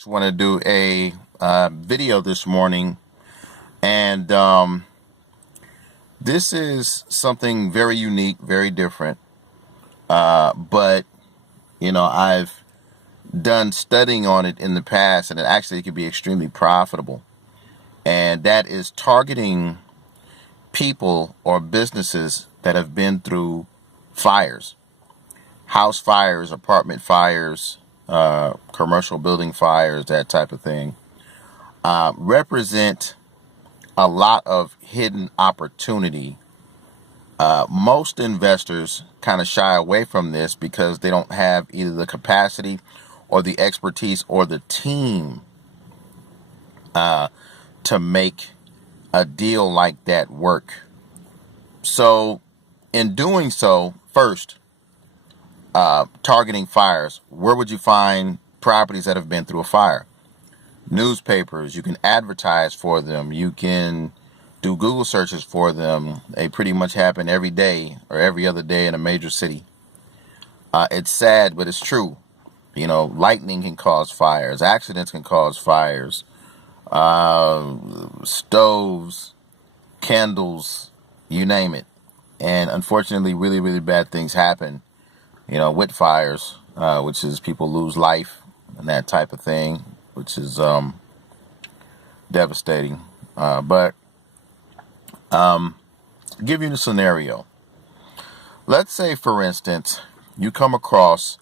Just want to do a video this morning, and this is something very unique, very different. But I've done studying on it in the past, and it can be extremely profitable. And that is targeting people or businesses that have been through fires, house fires, apartment fires, commercial building fires, that type of thing, represent a lot of hidden opportunity. Most investors kind of shy away from this because they don't have either the capacity or the expertise or the team to make a deal like that work. So in doing so, first, targeting fires, where would you find properties that have been through a fire? Newspapers. You can advertise for them. You can do Google searches for them. They pretty much happen every day or every other day in a major city. It's sad, but it's true. Lightning can cause fires. Accidents can cause fires. Stoves, candles, you name it. And unfortunately, really, really bad things happen, with fires, which is people lose life and that type of thing, which is devastating. But give you the scenario. Let's say, for instance, you come across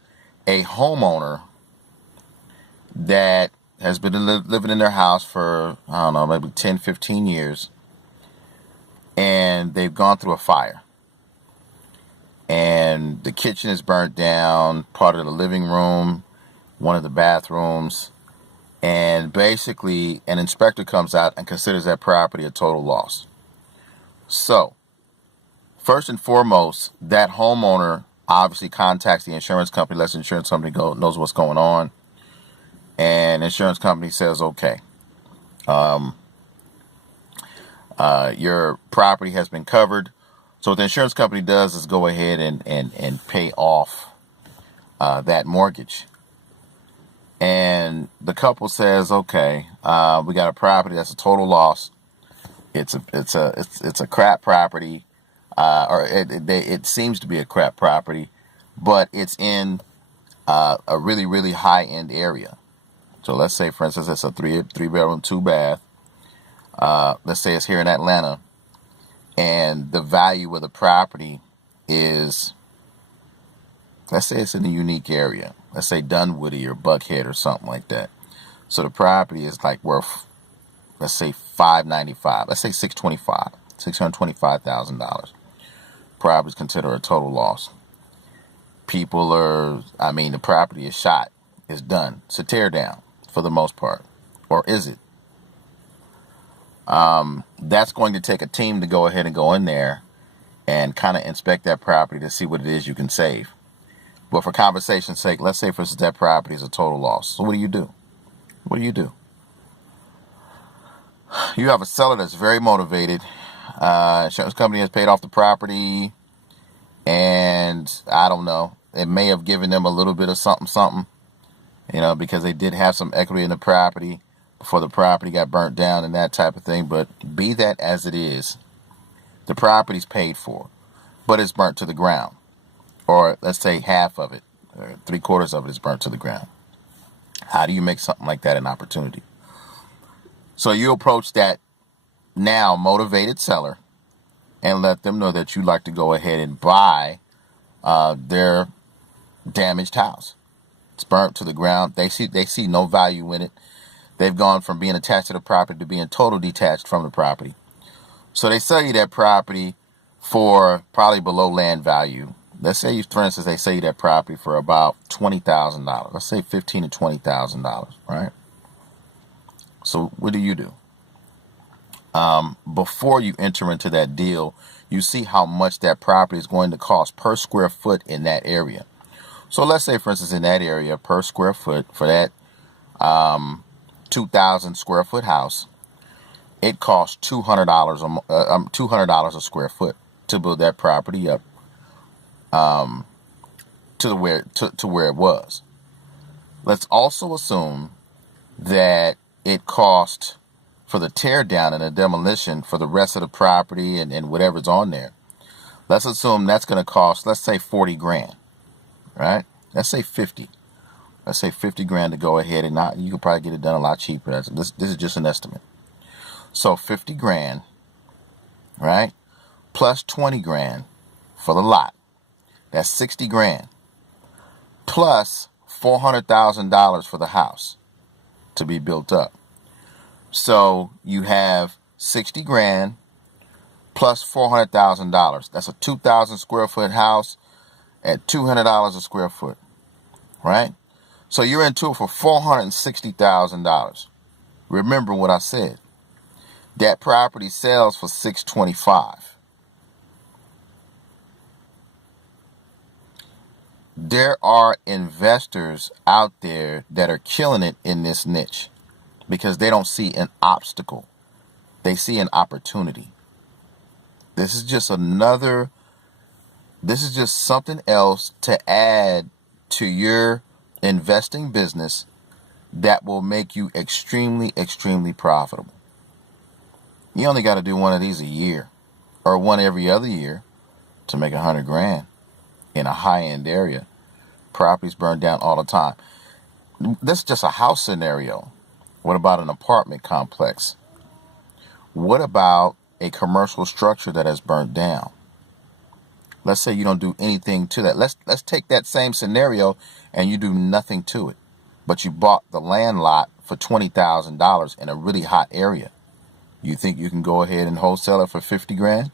a homeowner that has been living in their house for, I don't know, maybe 10, 15 years, and they've gone through a fire. And the kitchen is burnt down, part of the living room, one of the bathrooms, and basically an inspector comes out and considers that property a total loss. So, first and foremost, that homeowner obviously contacts the insurance company, lets the insurance company knows what's going on, and the insurance company says, okay, your property has been covered. So what the insurance company does is go ahead and pay off that mortgage. And the couple says, okay, we got a property that's a total loss. It's a crap property, or it seems to be a crap property, but it's in a really, really high end area. So let's say, for instance, it's a three bedroom, 2 bath. Let's say it's here in Atlanta, and the value of the property is, let's say it's in a unique area. Let's say Dunwoody or Buckhead or something like that. So the property is like worth, let's say $595. Let's say $625,000. Property is considered a total loss. The property is shot. It's done. It's a teardown for the most part. Or is it? That's going to take a team to go ahead and go in there and kind of inspect that property to see what it is you can save. But for conversation's sake, let's say, for instance, that property is a total loss. So what do you do? What do you do? You have a seller that's very motivated. Insurance company has paid off the property, and I don't know, it may have given them a little bit of something, because they did have some equity in the property before the property got burnt down and that type of thing. But be that as it is, the property's paid for, but it's burnt to the ground. Or let's say half of it, or 3/4 of it is burnt to the ground. How do you make something like that an opportunity? So you approach that now motivated seller and let them know that you'd like to go ahead and buy their damaged house. It's burnt to the ground. They see no value in it. They've gone from being attached to the property to being totally detached from the property. So they sell you that property for probably below land value. Let's say, for instance, they sell you that property for about $20,000. Let's say $15,000 to $20,000, right? So what do? Before you enter into that deal, you see how much that property is going to cost per square foot in that area. So let's say, for instance, in that area, per square foot for that 2,000 square foot house, it costs $200 a square foot to build that property up to where it was. Let's also assume that it cost for the tear down and the demolition for the rest of the property and whatever's on there. Let's assume that's going to cost, let's say 40 grand, right? Let's say 50. Let's say 50 grand to go ahead, and not, you could probably get it done a lot cheaper. This is just an estimate. So 50 grand, right? Plus 20 grand for the lot. That's 60 grand. Plus $400,000 for the house to be built up. So you have 60 grand plus $400,000. That's a 2,000 square foot house at $200 a square foot, right? So you're into it for $460,000. Remember what I said. That property sells for $625,000. There are investors out there that are killing it in this niche because they don't see an obstacle. They see an opportunity. This is just something else to add to your investing business that will make you extremely, extremely profitable. You only got to do one of these a year or one every other year to make 100 grand in a high-end area. Properties burn down all the time. This is just a house scenario. What about an apartment complex? What about a commercial structure that has burnt down? Let's say you don't do anything to that. Let's take that same scenario and you do nothing to it, but you bought the land lot for $20,000 in a really hot area. You think you can go ahead and wholesale it for 50 grand,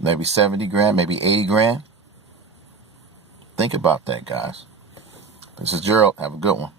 maybe 70 grand, maybe 80 grand? Think about that, guys. This is Gerald. Have a good one.